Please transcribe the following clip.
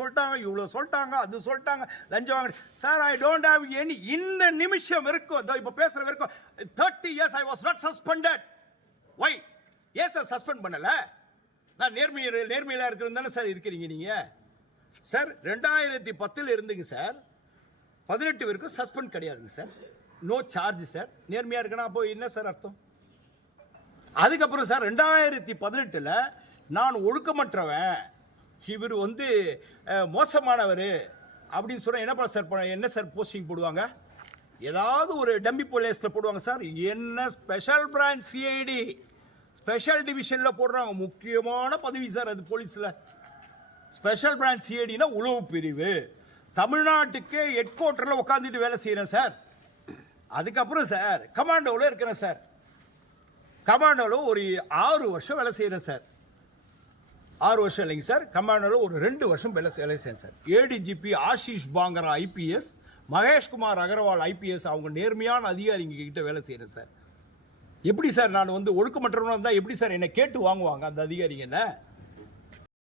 சொல்லிட்டாங்க, இவ்வளோ சொல்லிட்டாங்க, அது சொல்லிட்டாங்க, லஞ்சம் வாங்க. Sir, I don't have any. இந்த நிமிஷம் வரைக்கும், இப்போ பேசுகிற வரைக்கும் 30 years I was not suspended. Why? ஏன் சார் சஸ்பெண்ட் பண்ணலை? நான் நேர்மையாக இருக்கிறது தானே சார் இருக்கிறீங்க நீங்கள். சார் 2010 இருந்துங்க சார், 18 வரைக்கும் சஸ்பெண்ட் கிடையாதுங்க சார். No charge sir. நேர்மையாக இருக்கணும். அப்போ என்ன சார் அர்த்தம்? அதுக்கப்புறம் சார் 2018 நான் ஒழுக்கமற்றவன், இவர் வந்து மோசமானவர் அப்படின்னு சொன்னால் என்ன சார் போஸ்டிங் போடுவாங்க? ஏதாவது ஒரு டம்மி போலீஸில் போடுவாங்க சார். என்ன ஸ்பெஷல் பிரான்ச் சிஐடி ஸ்பெஷல் டிவிஷனில் போடுறாங்க. முக்கியமான பதவி சார் அது போலீஸில். ஸ்பெஷல் பிரான்ச் சிஐடினா உளவு பிரிவு. தமிழ்நாட்டுக்கு ஹெட் குவார்ட்டரில் உட்காந்துட்டு வேலை செய்கிறேன் சார். அதுக்கப்புறம் சார் கமாண்டோவில் இருக்கிறேன் சார். கமாண்டோவில் ஒரு 6 வருஷம் வேலை செய்கிறேன் சார். 6 வருஷம் இல்லைங்க சார், கமாண்டோவில் ஒரு 2 வருஷம் வேலை செய்கிறேன் சார். ADGP Ashish Pangara IPS, Maheshkumar Agarwal IPS, அவங்க நேர்மையான அதிகாரிங்க கிட்ட வேலை செய்கிறேன் சார். எப்படி சார் நான் வந்து ஒழுக்கமற்றவனாக இருந்தால் எப்படி சார் என்னை கேட்டு வாங்குவாங்க அந்த அதிகாரிங்க? என்ன